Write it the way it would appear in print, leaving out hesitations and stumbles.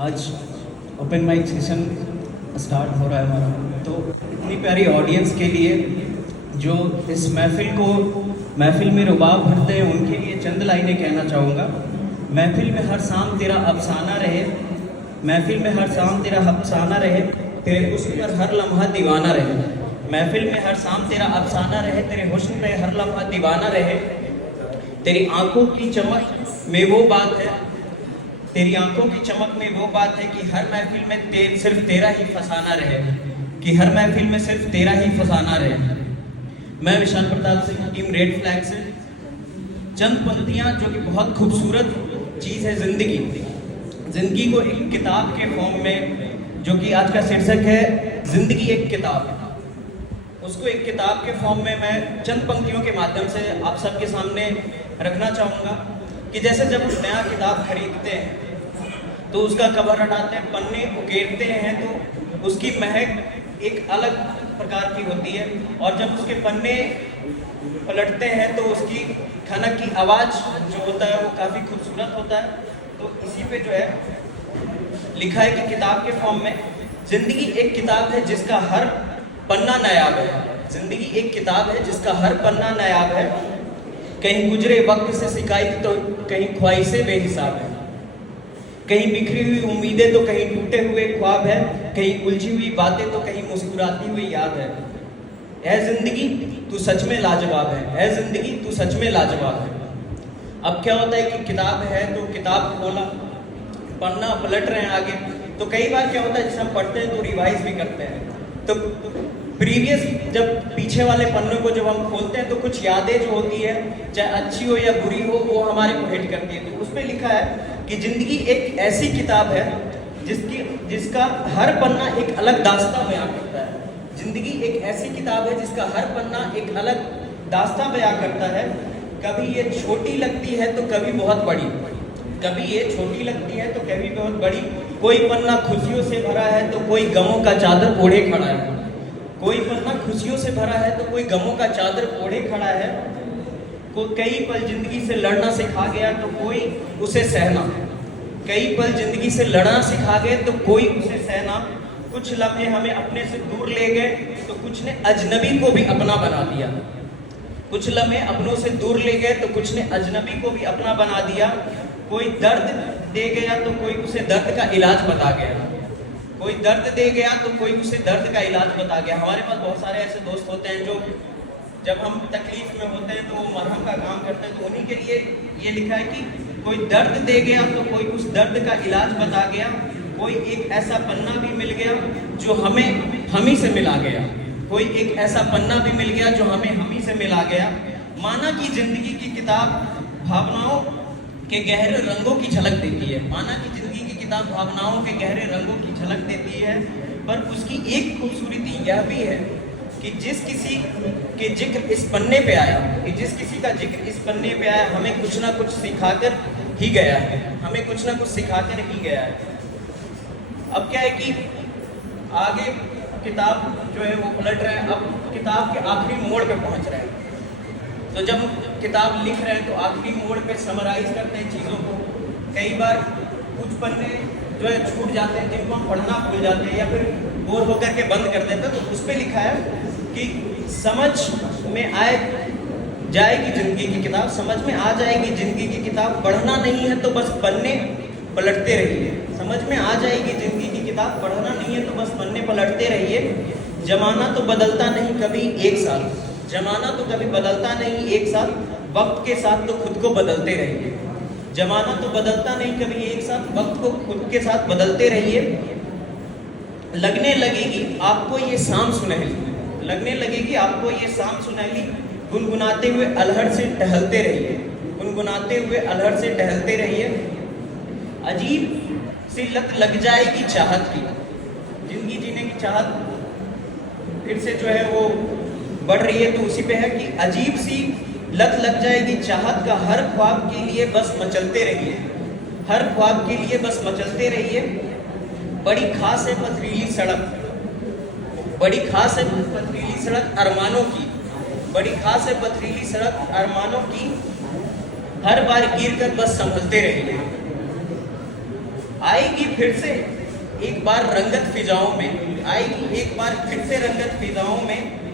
आज open mic session start हो रहा है हमारा। तो इतनी प्यारी ऑडियंस के लिए जो इस महफिल में रुबाब भरते हैं उनके लिए चंद लाइनें कहना चाहूँगा। महफिल में हर शाम तेरा अफसाना रहे, महफिल में हर शाम तेरा अफसाना रहे, तेरे हुस्न पर हर लम्हा दीवाना रहे। महफिल में हर शाम तेरा अफसाना रहे, तेरे हुस्न पे हर लम्हा दीवाना रहे। तेरी आंखों की चमक में वो बात है, तेरी आंखों की चमक में वो बात है कि हर महफिल में सिर्फ तेरा ही फसाना रहे, कि हर महफिल में सिर्फ तेरा ही फसाना रहे। मैं Vishal Pratap Singh, team red flag से। चंद पंक्तियां जो कि बहुत खूबसूरत चीज़ है जिंदगी को एक किताब के फॉर्म में, जो कि आज का शीर्षक है जिंदगी एक किताब, उसको एक किताब के फॉर्म में मैं चंद पंक्तियों के माध्यम से आप सबके सामने रखना चाहूँगा। कि जैसे जब हम नया किताब खरीदते हैं तो उसका कवर हटाते हैं, पन्ने उकेरते हैं तो उसकी महक एक अलग प्रकार की होती है, और जब उसके पन्ने पलटते हैं तो उसकी खनक की आवाज़ जो होता है वो काफ़ी खूबसूरत होता है। तो इसी पे जो है लिखा है कि किताब के फॉर्म में जिंदगी एक किताब है जिसका हर पन्ना नायाब है। जिंदगी एक किताब है जिसका हर पन्ना नायाब है। कहीं गुजरे वक्त से शिकायत तो कहीं ख्वाहिशें बेहिसाब है। कहीं बिखरी हुई उम्मीदें तो कहीं टूटे हुए ख्वाब है। कहीं उलझी हुई बातें तो कहीं मुस्कुराती हुई याद है। ऐ जिंदगी तू सच में लाजवाब है, ऐ जिंदगी तू सच में लाजवाब है। अब क्या होता है कि किताब है तो किताब खोला, पन्ना पलट रहे हैं आगे, तो कई बार क्या होता है जैसे हम पढ़ते हैं तो रिवाइज भी करते हैं, तो प्रीवियस जब पीछे वाले पन्नों को जब हम खोलते हैं तो कुछ यादें जो होती है, चाहे अच्छी हो या बुरी हो, वो हमारे को हिट करती है। तो उस पर लिखा है कि जिंदगी एक ऐसी किताब है जिसका हर पन्ना एक अलग दास्तां बयां करता है। जिंदगी एक ऐसी किताब है जिसका हर पन्ना एक अलग दास्तां बयां करता है। कभी ये छोटी लगती है तो कभी बहुत बड़ी, कभी ये छोटी लगती है तो कभी बहुत बड़ी। कोई पन्ना खुशियों से भरा है तो कोई गमों का चादर ओढ़े खड़ा है। कोई पन्ना खुशियों से भरा है तो कोई गमों का चादर ओढ़े खड़ा है। कई पल जिंदगी से लड़ना सिखा गया तो कोई उसे सहना, कई पल जिंदगी से लड़ना सिखा गए तो कोई उसे सहना। कुछ लम्हे हमें अपने से दूर ले गए तो कुछ ने अजनबी को भी अपना बना दिया। कुछ लम्हे अपनों से दूर ले गए तो कुछ ने अजनबी को भी अपना बना दिया। कोई दर्द दे गया तो कोई उसे दर्द का इलाज बता गया। कोई दर्द दे गया तो कोई उसे दर्द का इलाज बता गया। हमारे पास बहुत सारे ऐसे दोस्त होते हैं जो जब हम तकलीफ में होते हैं तो वो मरहम का काम करते हैं, तो उन्हीं के लिए ये लिखा है कि कोई दर्द दे गया तो कोई उस दर्द का इलाज बता गया। कोई एक ऐसा पन्ना भी मिल गया जो हमें हम ही से मिला गया। कोई एक ऐसा पन्ना भी मिल गया जो हमें हम ही से मिला गया। माना कि जिंदगी की किताब भावनाओं के गहरे रंगों की झलक देती है। माना कि जिंदगी की किताब भावनाओं के गहरे रंगों की झलक देती है, पर उसकी एक खूबसूरती यह भी है कि जिस किसी के जिक्र इस पन्ने पे आया, कि जिस किसी का जिक्र इस पन्ने पे आया, हमें कुछ ना कुछ सिखाकर ही गया है, हमें कुछ ना कुछ सिखाकर ही गया है। अब क्या है कि आगे किताब जो है वो पलट रहा है, अब किताब के आखिरी मोड़ पे पहुंच रहे हैं। तो जब किताब लिख रहे हैं तो आखिरी मोड़ पे समराइज करते हैं चीज़ों को। कई बार कुछ पन्ने जो है छूट जाते हैं जिनको हम पढ़ना भूल जाते हैं या फिर बोर होकर के बंद कर देते हैं। तो उस पर लिखा है कि समझ में आए जाएगी जिंदगी की किताब, समझ में आ जाएगी जिंदगी की किताब। पढ़ना नहीं है तो बस पन्ने पलटते रहिए। समझ में आ जाएगी जिंदगी की किताब, पढ़ना नहीं है तो बस पन्ने पलटते रहिए। जमाना तो बदलता नहीं कभी एक साथ, जमाना तो कभी बदलता नहीं एक साथ, वक्त के साथ तो खुद को बदलते रहिए। जमाना तो बदलता नहीं कभी एक साथ, वक्त को खुद के साथ बदलते रहिए। लगने लगेगी आपको ये शाम सुनहली, लगने लगेगी आपको ये शाम सुनहली। गुनगुनाते हुए अलहड़ से टहलते रहिए, गुनगुनाते हुए अलहड़ से टहलते रहिए। अजीब सी लत लग जाएगी चाहत की, जिंदगी जीने की चाहत फिर से जो है वो बढ़ रही है। तो उसी पे है कि अजीब सी लत लग जाएगी चाहत का, हर ख्वाब के लिए बस मचलते रहिए, हर ख्वाब के लिए बस मचलते रहिए। बड़ी खास है पथरीली सड़क, बड़ी खास है पथरीली सड़क अरमानों की, बड़ी खास है पथरीली सड़क अरमानों की। हर बार गिर कर बस संभलते रहिए। आएगी फिर से एक बार रंगत फिजाओं में, आएगी एक बार फिर से रंगत फिजाओं में,